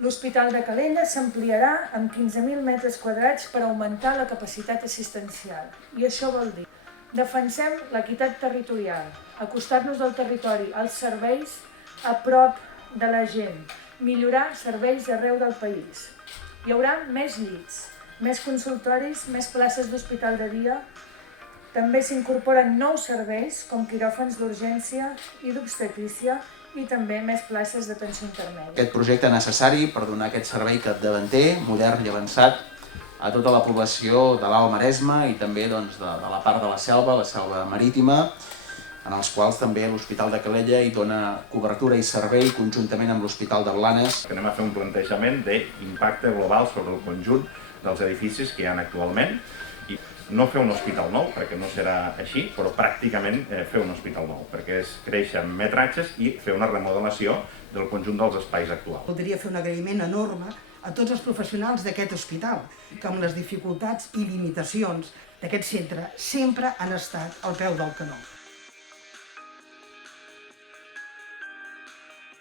L'Hospital de Calella s'ampliarà amb 15.000 metres quadrats per augmentar la capacitat assistencial. I això vol dir: defensem l'equitat territorial, acostar-nos del territori als serveis a prop de la gent, millorar serveis arreu del país. Hi haurà més llits, més consultoris, més places d'hospital de dia. També s'incorporen nous serveis com quiròfans d'urgència i d'obstetrícia i també més places d'atenció intermèdia. Aquest projecte necessari per donar aquest servei capdavanter, modern i avançat a tota la població de l'Alt Maresme i també de la part de la selva marítima, en els quals també l'Hospital de Calella hi dona cobertura i servei conjuntament amb l'Hospital de Blanes. Anem a fer un plantejament d'impacte global sobre el conjunt dels edificis que hi ha actualment i no fer un hospital nou, perquè no serà així, però pràcticament fer un hospital nou, perquè és créixer en metratges i fer una remodelació del conjunt dels espais actuals. Voldria fer un agraïment enorme a tots els professionals d'aquest hospital, que amb les dificultats i limitacions d'aquest centre sempre han estat al peu del canó.